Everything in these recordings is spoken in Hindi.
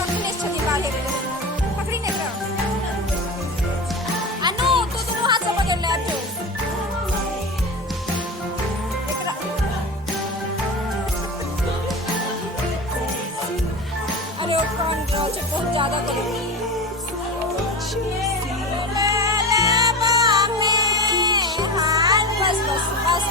Makinis siya di balik. Makinis siya. Ano? Tutuluhan sa pag-lato. अरे उसका बहुत ज्यादा करूँगी बस बस बस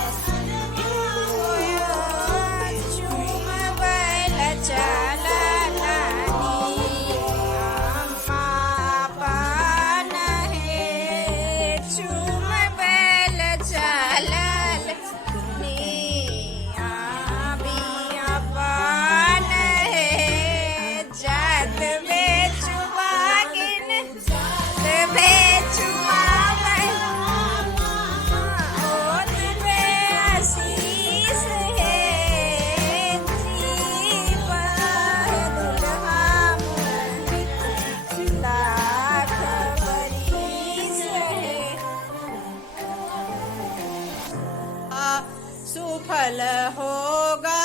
सुफल होगा।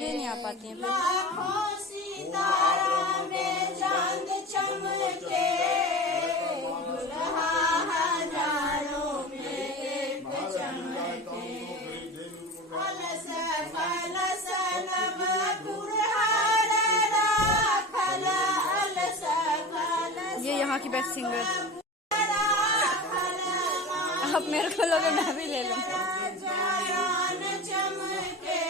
ये नहीं आ पाती है लाखों सितारा में चांद चमके, दुल्हा हजारों में एक चमके। अलस फलस नभ पुरहार राखल, अलस फलस ये यहाँ की बेस्ट सिंगर। अब मेरे को लगे मैं भी ले लूँ। जान चमके,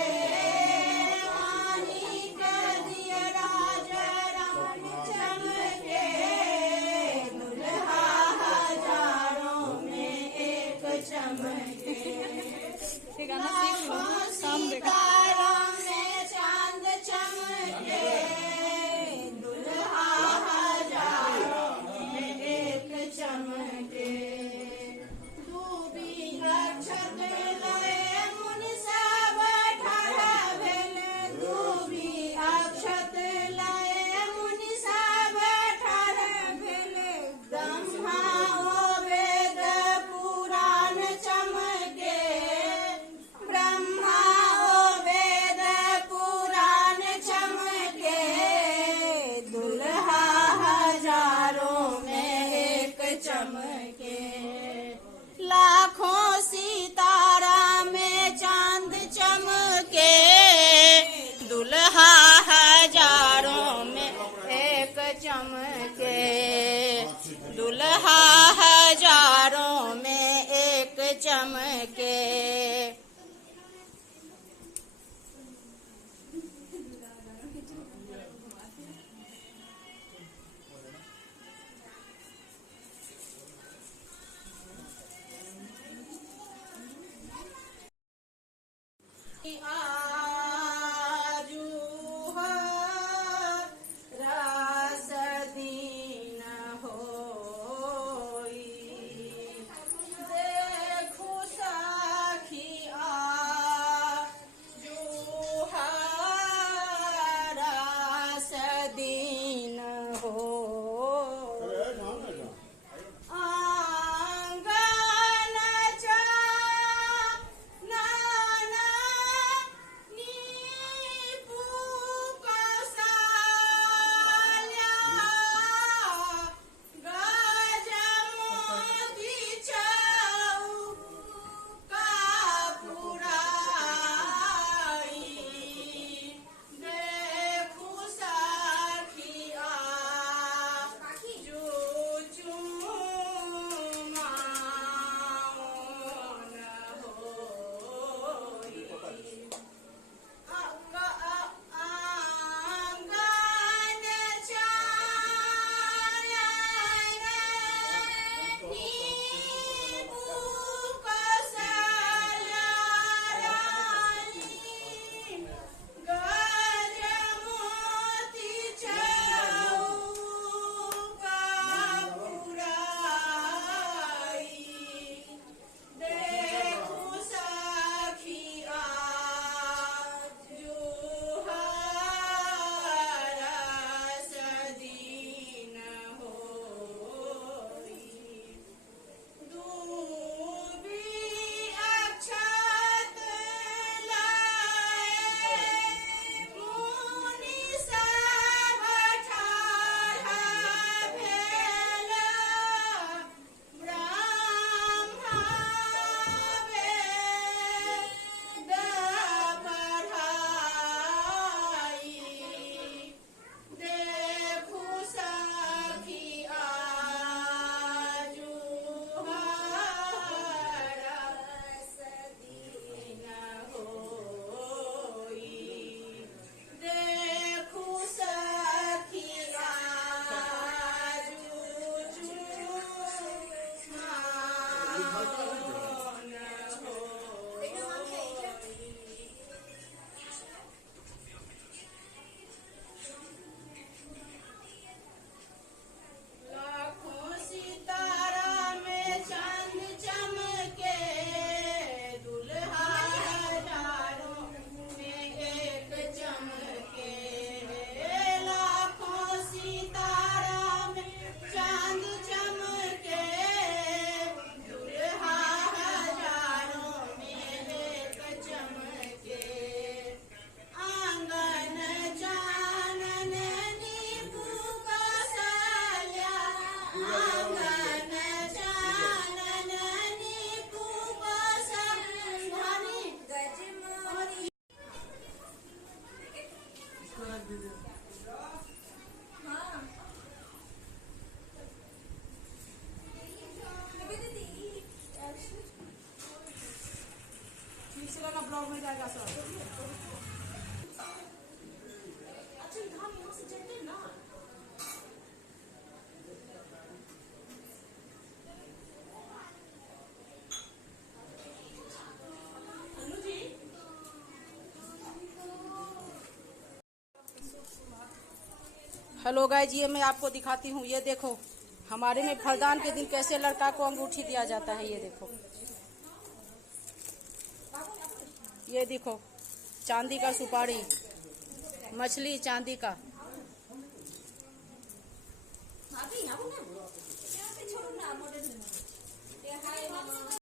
वाणी के दिए राजरान चमके, दुल्हा हजारों में एक चमके। सितारा में चांद चमके, दुल्हा हजारों में एक चमके। डूबी अक्षत लए मुनि सब ठाढ़ा भेले, डूबी अक्षत लए मुनि सब ठाढ़ा भेले। ब्रह्मा ओ वेद पुराण चमके, ब्रह्मा ओ वेद पुराण चमके, दुल्हा हजारों में एक चमके। लाखों सितारा में चांद चमके, दुल्हा हजारों में एक चमके, दुल्हा हजारों में एक चमके। आजू रास दीन होई, देखू सखी ब्लॉग में जाएगा सब। हेलो गाइस, ये मैं आपको दिखाती हूँ। ये देखो हमारे में फरदान के दिन कैसे लड़का को अंगूठी दिया जाता है। ये देखो, ये देखो चांदी का सुपारी, मछली चांदी का।